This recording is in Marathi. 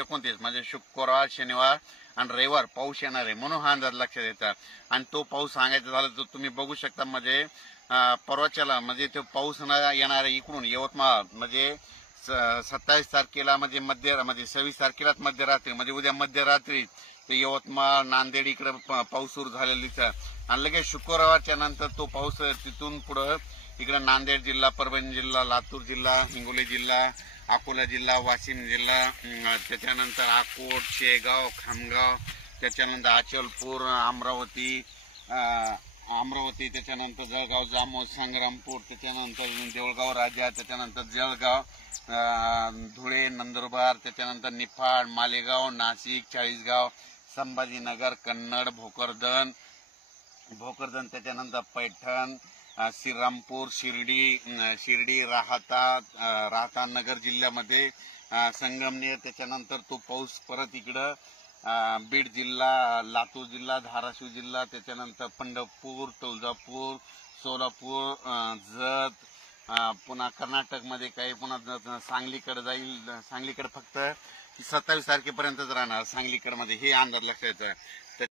29 म्हणजे शुक्रवार शनिवार आणि रविवार पाऊस येणार आहे, म्हणून हा अंदाज लक्षात येतात. आणि तो पाऊस सांगायचा झाला तर तुम्ही बघू शकता, म्हणजे परवाच्याला म्हणजे तो पाऊस येणार आहे इकडून यवतमाळ, म्हणजे 27 तारखेला म्हणजे 26 तारखेलाच मध्यरात्री, म्हणजे उद्या मध्यरात्री ते यवतमाळ नांदेड इकडे पाऊस सुरू झालेलीच आहे. आणि लगेच शुक्रवारच्या नंतर तो पाऊस तिथून पुढे इकडे नांदेड जिल्हा, परभणी जिल्हा, लातूर जिल्हा, हिंगोली जिल्हा, अकोला जिल्हा, वाशिम जिल्हा, त्याच्यानंतर अकोट, शेगाव, खामगाव, त्याच्यानंतर अचलपूर, अमरावती, त्याच्यानंतर जळगाव, जामोद, संग्रामपूर, त्याच्यानंतर देऊळगाव राजा, त्याच्यानंतर जळगाव, धुळे, नंदुरबार, त्याच्यानंतर निफाड, मालेगाव, नाशिक, चाळीसगाव, संभाजीनगर, कन्नड, भोकरदन, त्याच्यानंतर पैठण, श्रीरामपूर, शिर्डी, राहता नगर जिल्ह्यामध्ये, संगमनेर, त्याच्यानंतर तो पाऊस परत इकडं बीड जिल्हा, लातूर जिल्हा, धाराशिव जिल्हा, त्याच्यानंतर पंढरपूर, तुळजापूर, सोलापूर, जत, पुन्हा कर्नाटकमध्ये काही, पुन्हा सांगलीकडे जाईल. सांगलीकडे फक्त 27 तारखेपर्यंतच राहणार सांगलीकडे मध्ये, हे अंदाज लक्षात येतं. तर